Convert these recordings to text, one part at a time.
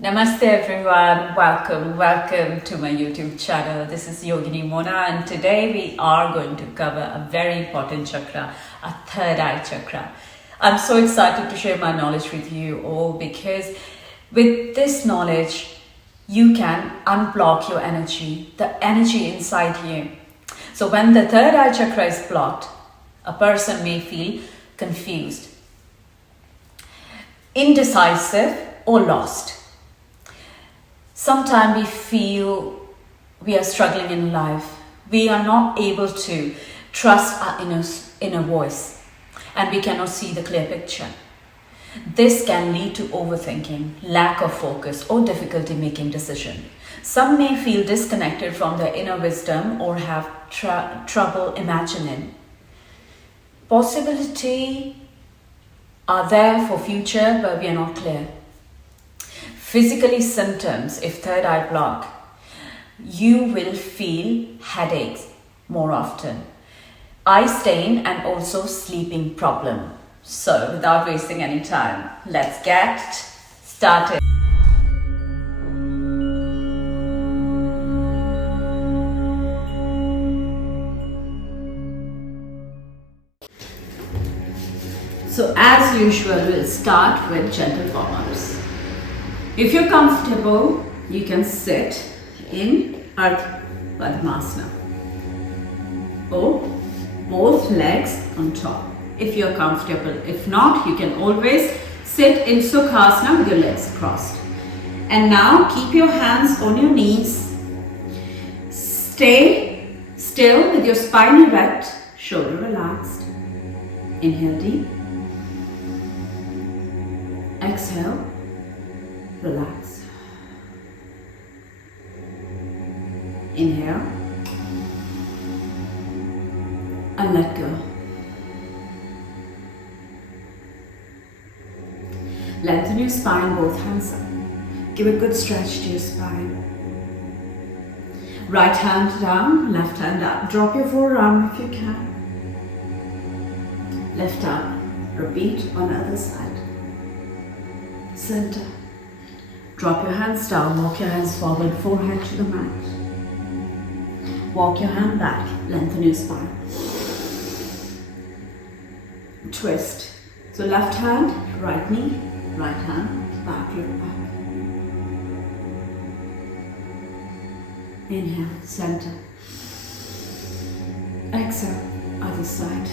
Namaste everyone, welcome to my YouTube channel. This is Yogini Mona and today we are going to cover a very important chakra, a third eye chakra. I'm so excited to share my knowledge with you all because with this knowledge you can unblock your energy, the energy inside you. So when the third eye chakra is blocked, a person may feel confused, indecisive or lost. Sometimes we feel we are struggling in life. We are not able to trust our inner voice and we cannot see the clear picture. This can lead to overthinking, lack of focus or difficulty making decisions. Some may feel disconnected from their inner wisdom or have trouble imagining. Possibility are there for future but we are not clear. Physically symptoms, if third eye block, you will feel headaches more often, eye strain and also sleeping problem. So without wasting any time, let's get started. So as usual, we'll start with gentle warm-ups. If you're comfortable, you can sit in Ardha Padmasana or both legs on top if you're comfortable. If not, you can always sit in Sukhasana with your legs crossed. And now keep your hands on your knees. Stay still with your spine erect, shoulder relaxed. Inhale deep. Exhale. Relax. Inhale and let go. Lengthen your spine, both hands up. Give a good stretch to your spine. Right hand down, left hand up. Drop your forearm if you can. Left up. Repeat on the other side. Center. Drop your hands down, walk your hands forward, forehead to the mat. Walk your hand back, lengthen your spine. Twist. So left hand, right knee, right hand, back, look back. Inhale, center. Exhale, other side.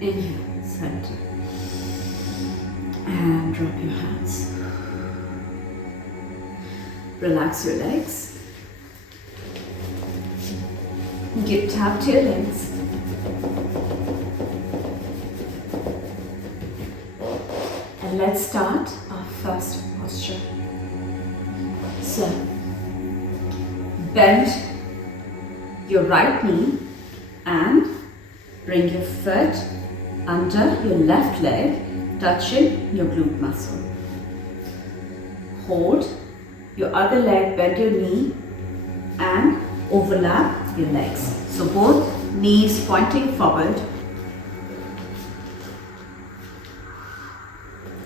Inhale, center, and drop your hands. Relax your legs. Give tap to your legs. And let's start our first posture. So, bend your right knee and bring your foot under your left leg, touching your glute muscle. Hold your other leg, bend your knee and overlap your legs. So both knees pointing forward.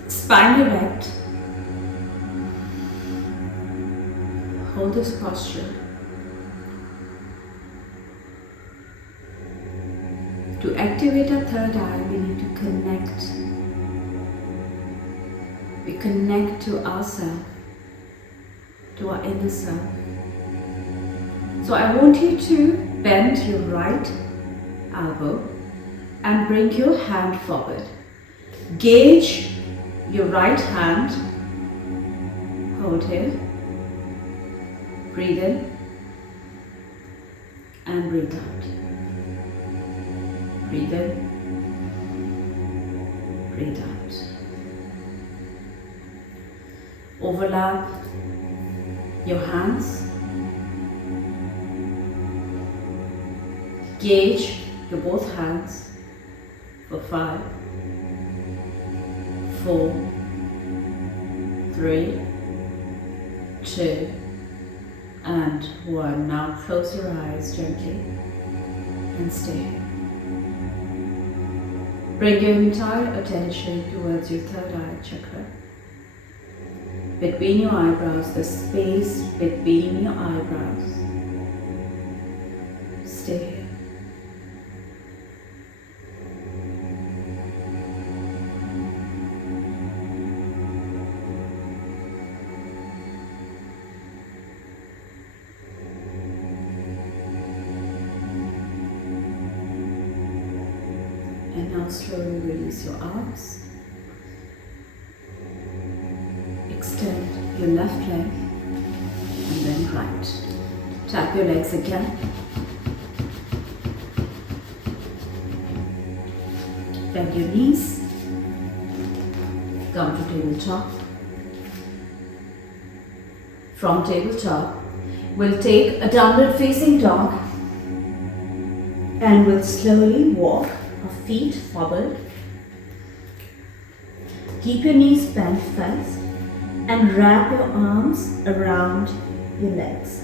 Spine erect. Hold this posture. To activate our third eye, we need to connect. We connect to ourselves, to our inner self. So I want you to bend your right elbow and bring your hand forward. Gauge your right hand. Hold here. Breathe in and breathe out. Breathe in, breathe out. Overlap your hands. Gauge your both hands for 5, 4, 3, 2, and 1. Now close your eyes gently and stay. Bring your entire attention towards your third eye chakra. Between your eyebrows, the space between your eyebrows. Stay here. And now slowly release your arms. Extend your left leg and then right. Tap your legs again. Bend your knees. Come to tabletop. From tabletop, we'll take a downward facing dog and we'll slowly walk our feet forward. Keep your knees bent first and wrap your arms around your legs.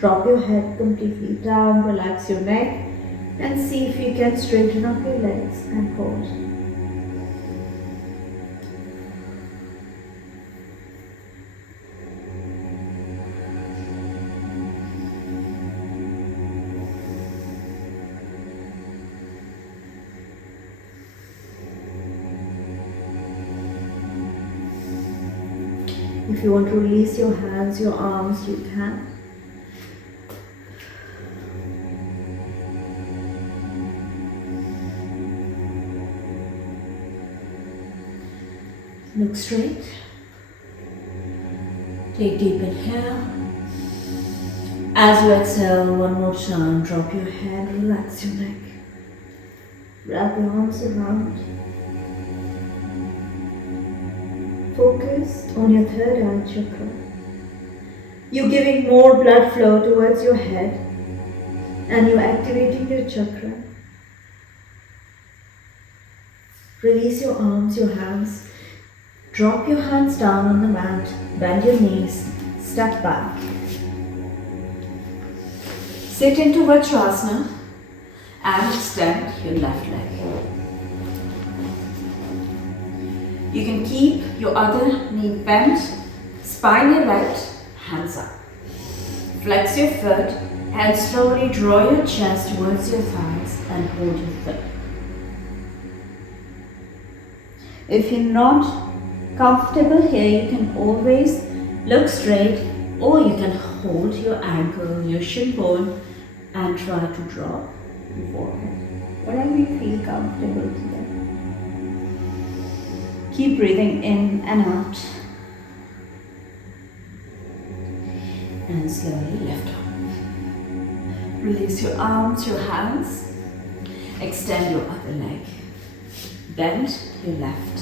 Drop your head completely down, relax your neck and see if you can straighten up your legs and hold. If you want to release your hands, your arms, you can. Look straight. Take deep inhale. As you exhale, one more time, drop your head, relax your neck. Wrap your arms around. Focus on your third eye chakra. You're giving more blood flow towards your head and you're activating your chakra. Release your arms, your hands. Drop your hands down on the mat. Bend your knees. Step back. Sit into Vajrasana and extend your left leg. You can keep your other knee bent, spine erect, hands up. Flex your foot and slowly draw your chest towards your thighs and hold your foot. If you're not comfortable here, you can always look straight or you can hold your ankle, your shin bone and try to drop your forehead. Whatever you feel comfortable today. Keep breathing in and out. And slowly lift up. Release your arms, your hands. Extend your other leg. Bend your left.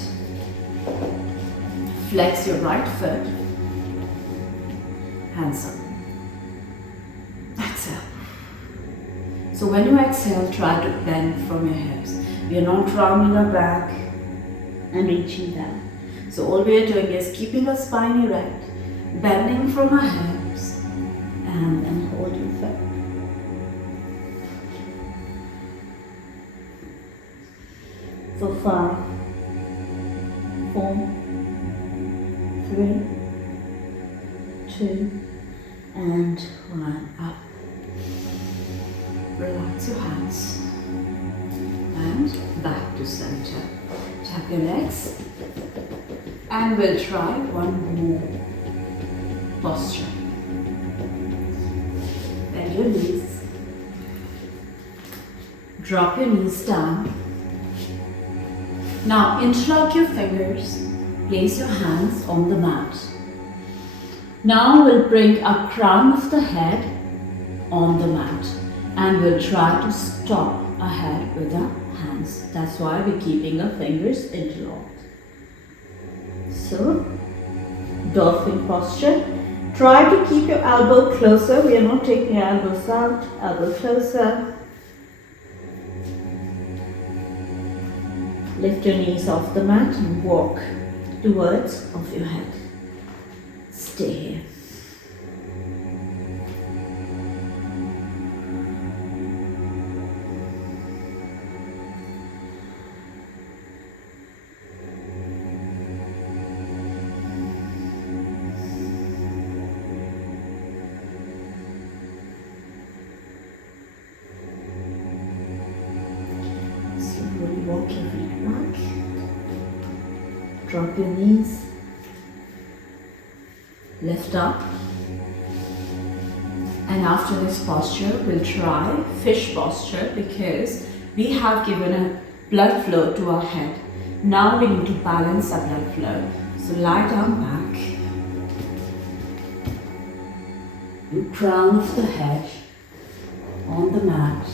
Flex your right foot. Hands up. Exhale. So when you exhale, try to bend from your hips. We are not rounding our back and reaching down. So all we are doing is keeping our spine erect, bending from our hips, and then hold your foot. For 5, 4, 3, 2, and 1. Up. Relax your hands. And back to center. Tap your legs. And we'll try one more posture. Bend your knees. Drop your knees down. Now interlock your fingers. Place your hands on the mat. Now we'll bring our crown of the head on the mat and we'll try to stop our head with our hands. That's why we're keeping our fingers interlocked. So, dolphin posture. Try to keep your elbow closer. We are not taking your elbows out, elbow closer. Lift your knees off the mat and walk towards of your head. Stay here. walk your feet back. Drop your knees. Lift up. And after this posture, we'll try fish posture because we have given a blood flow to our head. Now we need to balance our blood flow. So lie down back. The crown of the head on the mat.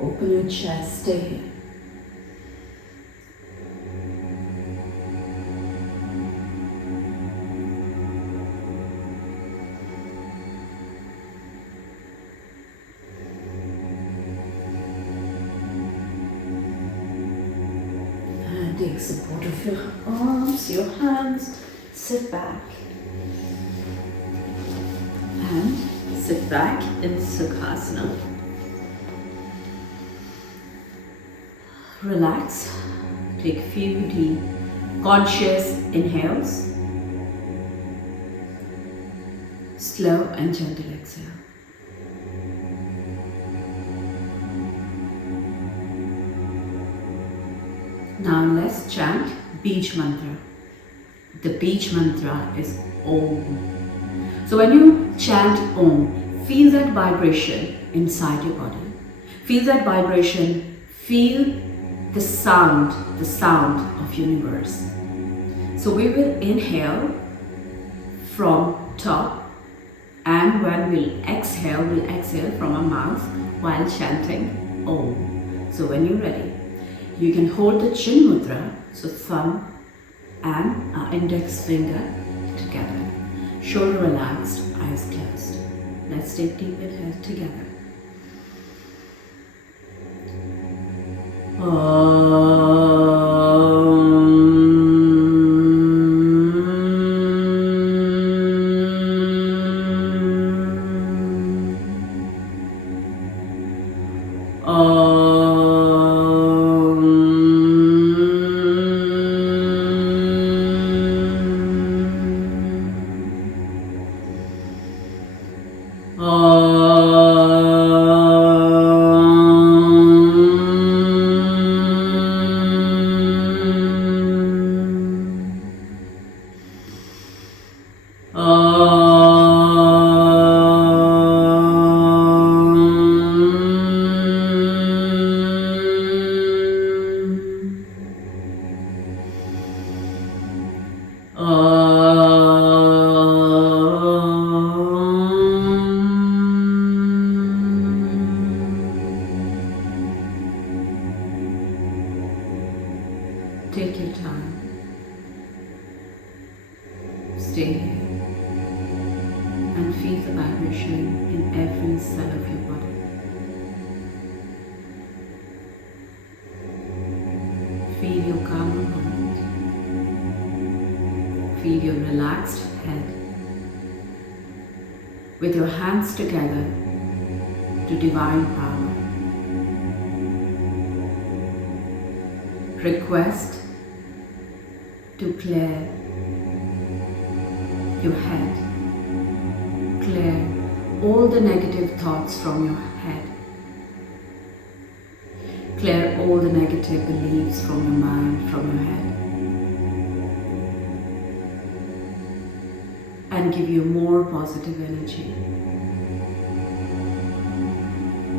Open your chest, stay here. Take support of your arms, your hands, sit back. And sit back in Sukhasana. Relax. Take a few deep, conscious inhales. Slow and gentle exhale. Now let's chant Beach Mantra. The Beach Mantra is Om. So when you chant Om, feel that vibration inside your body. Feel that vibration, feel the sound of universe. So we will inhale from top, and when we'll exhale from our mouth while chanting Om. So when you're ready, you can hold the chin mudra, so thumb and our index finger together. Shoulder relaxed, eyes closed. Let's take deep inhale together. Take your time. Stay here and feel the vibration in every cell of your body. Feel your calm mind. Feel your relaxed head. With your hands together to divine power. Request to clear your head. Clear all the negative thoughts from your head. Clear all the negative beliefs from your mind, from your head. And give you more positive energy.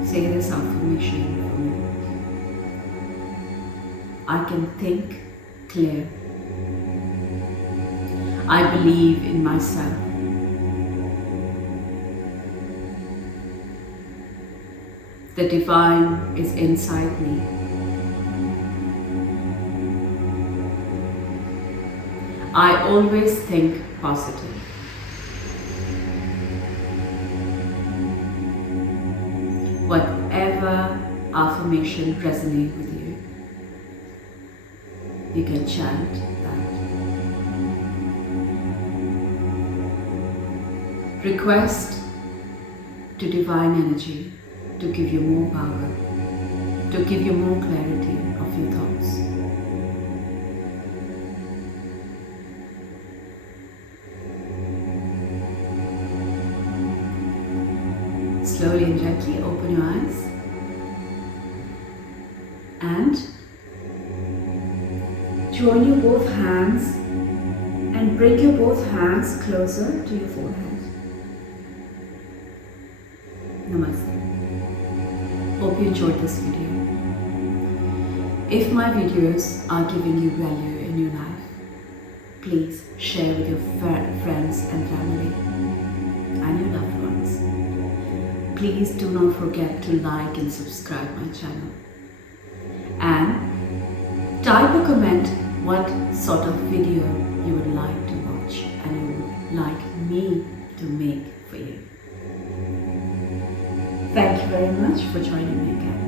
Say this affirmation for me. I can think clear. I believe in myself. The divine is inside me. I always think positive. Whatever affirmation resonates with you, you can chant that. Request to divine energy to give you more power, to give you more clarity of your thoughts. slowly and gently open your eyes and join your both hands and bring your both hands closer to your forehead. Namaste. Hope you enjoyed this video. If my videos are giving you value in your life, please share with your friends and family and your loved ones. Please do not forget to like and subscribe my channel. And type a comment what sort of video you would like to watch and you would like me to make for you. Thank you very much for joining me again.